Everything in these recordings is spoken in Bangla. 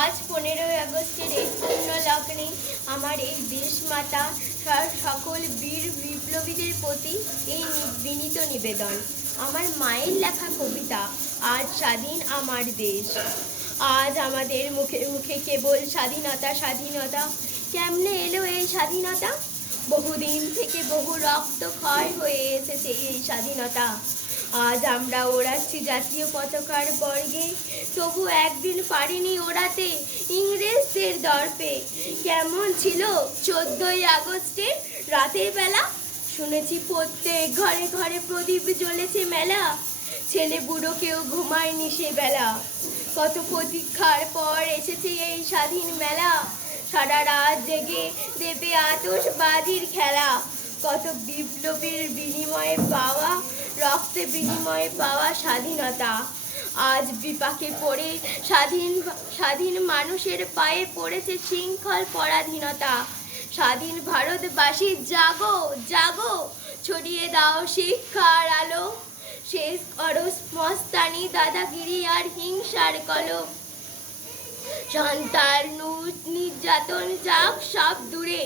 আজ 15ই আগস্টের এই পূর্ণ লগ্নে আমার এই দেশমাতা সকল বীর বিপ্লবীদের প্রতি এই বিনীত নিবেদন। আমার মায়ের লেখা কবিতা, আজ স্বাধীন আমার দেশ। আজ আমাদের মুখে মুখে কেবল স্বাধীনতা স্বাধীনতা। কেমনে এলো এই স্বাধীনতা? বহুদিন থেকে বহু রক্ত ক্ষয় হয়ে এসেছে এই স্বাধীনতা। আজ আমরা ওড়াচ্ছি জাতীয় পতাকার বর্গে, তবু একদিন পারিনি ওড়াতে ইংরেজদের দর্পে। কেমন ছিল 14ই আগস্টের রাতের বেলা? শুনেছি প্রত্যেক ঘরে ঘরে প্রদীপ জ্বলেছে মেলা, ছেলে বুড়ো কেউ ঘুমায়নি সে বেলা। কত প্রতীক্ষার পর এসেছে এই স্বাধীন মেলা, সারা রাত জেগে দেবে আতশবাজির খেলা। কত বিপ্লবীর বিনিময়ে পাওয়া, রক্তের বিনিময়ে পাওয়া স্বাধীনতা আজ বিপাকে পড়ে স্বাধীন মানুষের পায়ে পড়েছে শৃঙ্খল পরাধীনতা। স্বাধীন ভারতবাসী জাগো জাগো, ছড়িয়ে দাও শিক্ষার আলো, শেষ করো মস্তানি দাদাগিরি আর হিংসার কলম। সন্তান নির্যাতন যাক সব দূরে,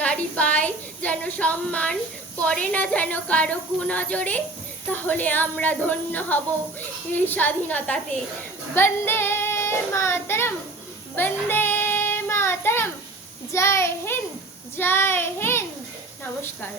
নারী পায় যেন সম্মান, পড়ে না যেন কারো কুনজরে। তাহলে আমরা ধন্য হব এই স্বাধীনতাতে। বন্দে মাতরম, বন্দে মাতরম। জয় হিন্দ, জয় হিন্দ। নমস্কার।